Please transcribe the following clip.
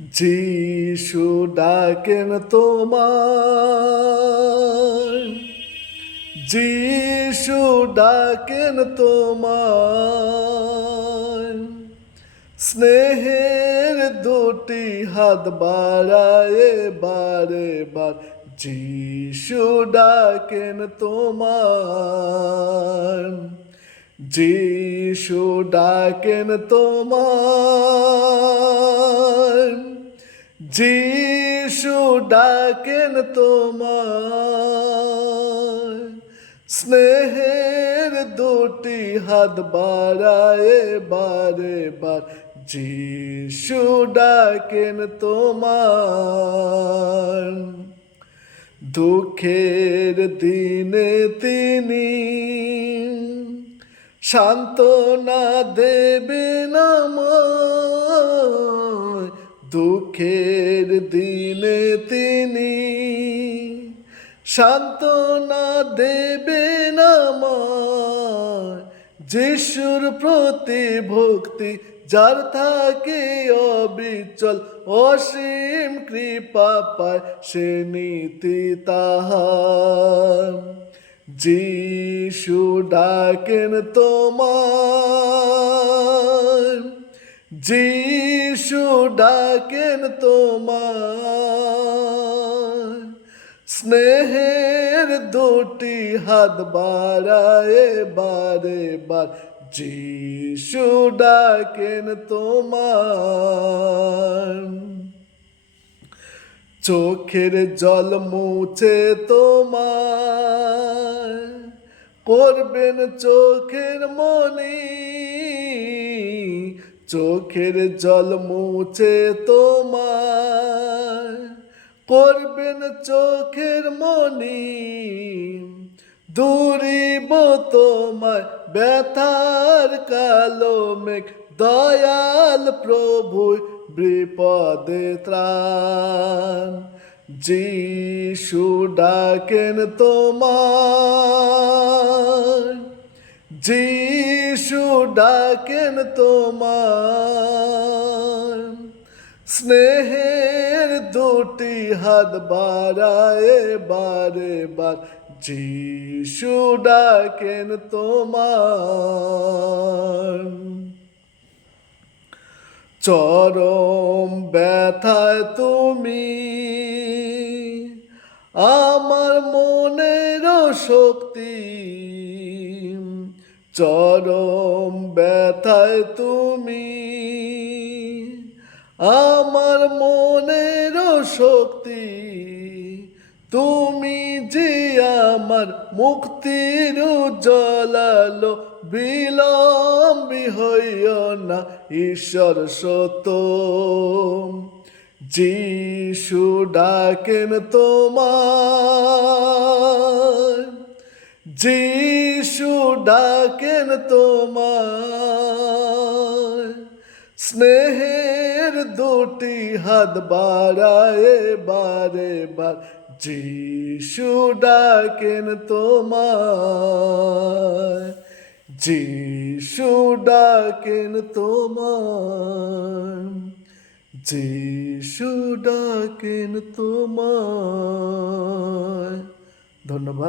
যিশু ডাকেন তোমায়, যিশু ডাকেন তোমায়, স্নেহের দুটি হাত বাড়ায় বারে বার। যিশু ডাকেন তোমায়, যিশু ডাকেন তোমায়, যিশু ডাকেন তোমায়, স্নেহের দুটি হাত বাড়ায় বারে বার। যিশু ডাকেন তোমায়, দুঃখের দিনে তিনি সান্ত্বনা দেবেন আমায়। দুঃখের দিনে তিনি সান্ত্বনা দেবেন আমায়। যিশুর প্রতি ভক্তি যার থাকে অবিচল, অসীম কৃপা পায় সে নীতি তাহার। যিশু ডাকেন তোমায়, যিশু ডাকেন তোমায়, স্নেহের দুটি হাত বাড়ায় বারে বার। যিশু ডাকেন তোমায়, চোখের জল মুছে তোমায় করবেন চোখের মনি। চোখের জল মুছে তোমায় করবেন চোখের মনি। দূরিব তোমায় ব্যথার কালো মেঘ, দয়াল প্রভু বিপদে ত্রাণ। যিশু ডাকেন তোমায়, যিশু ডাকেন তোমায়, স্নেহের দুটি হাত বাড়ায় বারে বার। যিশু ডাকেন তোমায়, চরম ব্যথায় তুমি আমার মনের শক্তি। চরম ব্যথায় তুমি আমার মনের শক্তি। তুমি যে আমার মুক্তির উজ্জ্বলালো, বিলম্বী হইও না ঈশ্বর সত্য। যিশু ডাকেন তোমায়, যিশু ডাকেন তোমায়, স্নেহের দুটি হাত বাড়ায় বারে বার। যিশু ডাকেন তোমায়, যিশু ডাকেন তোমায়, যিশু ডাকেন তোমায়। ধন্যবাদ।